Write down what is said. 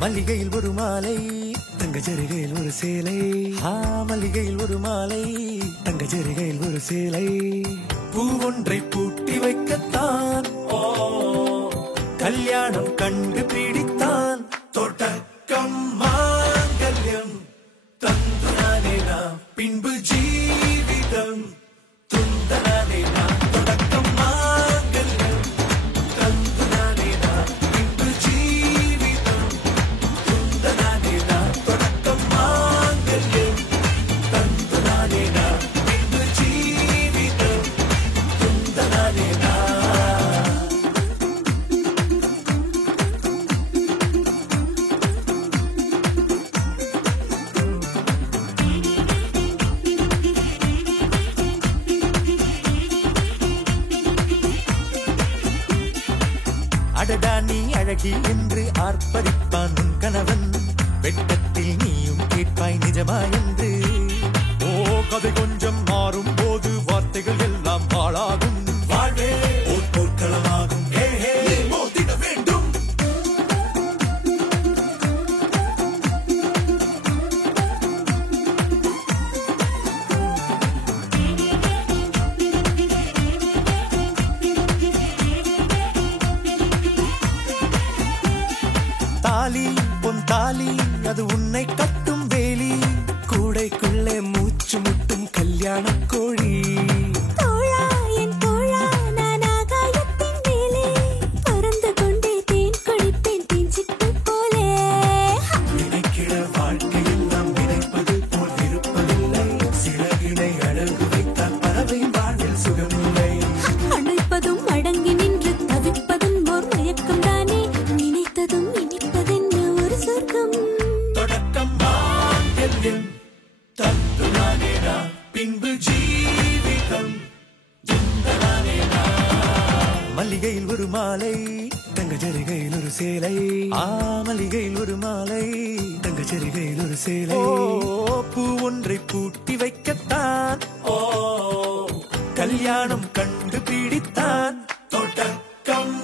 மல்லிகையில் ஒரு மாலை தங்க ஜரிகையில் ஒரு சேலை மல்லிகையில் ஒரு மாலை தங்க ஜரிகையில் ஒரு சேலை பூ ஒன்றை பூட்டி வைக்கத்தான் கல்யாணம் கண்டு பிடித்தான் தொடக்கம் மாங்கல்யம் தந்துனானே நாம் பின்பு ஜீவிதம் துந்தனானே நாம் தொடக்கம் மாங்கல்யம் தந்துனானே நாம் பின்பு ஜீவிதம் துந்தனானே நாம் தொடக்கம் மாங்கல்யம் தந்துனானே நாம் பின்பு ஜீவிதம் துந்தனானே நாம். அடடா நீ அழகி என்று ஆர்ப்பரிப்பான் உன் கணவன் வெட்கத்தில் நீயும் கேட்பாய் நிஜமா என்று கதை கொஞ்சம் மாறும் போது வார்த்தைகள் எல்லாம் பாழாகும் வாழ்வே போர்க்களமாகும் மோதிட வேண்டும் தாலி பொன் தாலி அது உன்னை கட்டும் வேலி கூடைக்குள்ளே மூச்சு முட்டும் கல்யாண கோழி தோழா என் தோழா நான் ஆகாயத்தின் மேலே பறந்து கொண்டே தேன் குடிப்பேன் தேஞ்சிட்டு போலே நினைக்கிற வாழ்க்கையில் நாம் நினைப்பது போல் இருப்பதில்லை சிறகினை அழகு வைத்தால் பறவை வாழ்வில் சுகமில்லை அணைப்பதும் அடங்கி நின்று தவிப்பதும் ஓர் மயக்கம் தானே நினைத்ததும் இனிப்பதென்ன ஒரு சொர்க்கம் தொடக்கம் மாங்கல்யம் தந்துனானே நாம் பின்பு ஜீவிதம் துந்தனானே நாம். மல்லிகையில் ஒரு மாலை தங்க ஜரிகையில் ஒரு சேலை மல்லிகையில் ஒரு மாலை தங்க ஜரிகையில் ஒரு சேலை பூ ஒன்றை பூட்டி வைக்கத்தான் கல்யாணம் கண்டு பிடித்தான் தொடக்கம்